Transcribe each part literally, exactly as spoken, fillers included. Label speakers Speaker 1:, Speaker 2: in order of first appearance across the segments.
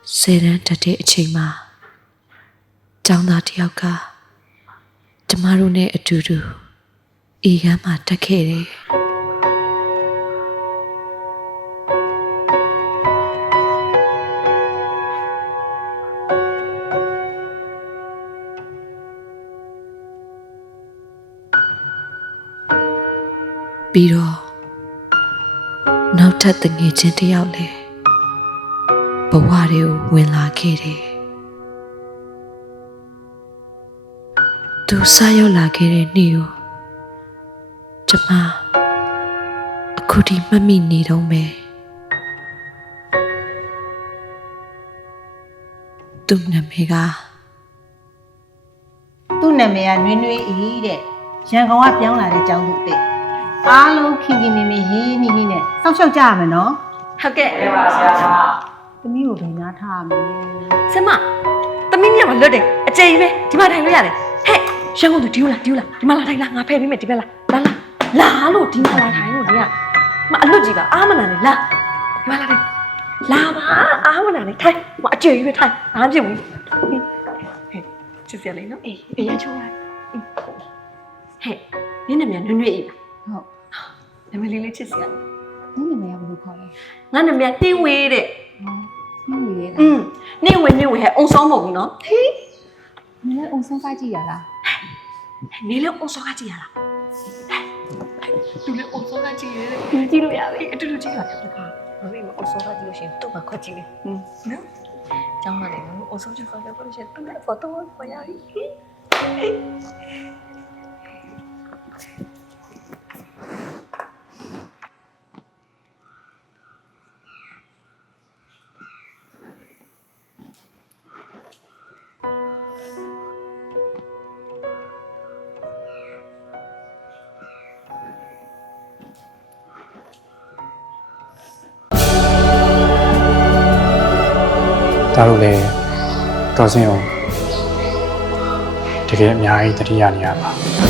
Speaker 1: ဆယ်တန်းတက်တဲ့အချိန်မှာကျောင်းသားတစ်ယောက်ကကျမတို့နဲ့အတူတူအေကမ်းမှာတက်ခဲ့တယ်ပြီးတော့နောက်ထပ်တငယ်ချင်းတစ်ယောက်လည်းဘဝတွေကိုဝင်လာခဲ့တယ်သူစားရောက်လာခဲ့တဲ့နေ့ကိုကျမအခုထိမှတ်မိနေတော့မယ်သူ့နာမည်က
Speaker 2: သူ့နာမည်ကနွေးနွေးဤတဲ့ရန်ကုန်ကပြောင်းလာတဲ့ကျောင်းသူတဲ့အားလုံးခင်ခင်မင်မင်ရင်းနှီးနှီးနဲ့စောင့်ရှောက်ကြရမယ်နော်
Speaker 3: ဟုတ်ကဲ့ပါဆရာ
Speaker 2: သမီးကိုဘယ်နာထားရမလဲ
Speaker 3: ဆမသမီးမြတ်မှာလွတ်တယ်အကျဉ်းပဲဒီမှာထိုင်လို့ရတယ်ဟဲ့ရန်ကုန်သူဒီလိုလားဒီလိုလားဒီမှာလာထိုင်လားငါဖယ်ပေးမယ်ဒီဘက်လားလာလာလာလို့ဒီမှာလာထိုင်လို့ဒီကမအလွတ်ကြီးပါအားမနာနဲ့လာဒီမှာလာထိုင်လာပါအားမနာနဲ့ထိုင်မအကျဉ်းပဲထိုင်အားပြဘူးဟဲ့ချစ်စရာလေးနော်အေးအရင်ချိုးလိုက်ဟဲ့နင်းနာမည်နွေ့နွေ့အေး
Speaker 2: ဟုတ်
Speaker 3: နာမည်လေးလေးချစ်စရာ
Speaker 2: နင်းနာမည်ကဘယ်လိုခေါ်လဲ
Speaker 3: ငါနာမည်နှင်းဝေးတဲ့
Speaker 2: နှင်းဝေးလား
Speaker 3: อืมနှင်းဝေးနှင်းဝေးဟဲ့အုံစောမဟုတ်ဘူးနော်ဟေး
Speaker 2: နင်းလည်းအုံစောကကြည့်ရလား
Speaker 3: နေလည်းအုံစောကကြည့်ရလားသူလည်းအုံစောကကြည့်ရတယ်ကြည့်လို့ရတယ်အတူတူကြည့်ရတယ်တခါဘာလို့မအုံစောကကြည့်လို့ရှိရင်သူ့မှာခွက်ကြည့်လေอืมနော်ကျောင်းမှာလည်းအုံစောကြည့်ခေါ်တယ်လို့ရှိရင်သူ့လည်းဖော်တော့ပေါ်ရပြီ
Speaker 4: ဒါတို့လည်းတော်စင်အောင်တကယ်အများကြီးတတိယနေရပါ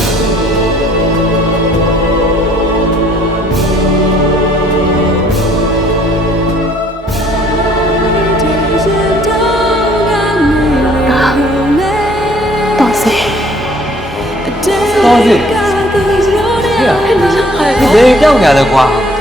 Speaker 3: တော်စင်
Speaker 5: တော်စင်ဟဲ့ဘယ်ကြောက်နေလဲကွာ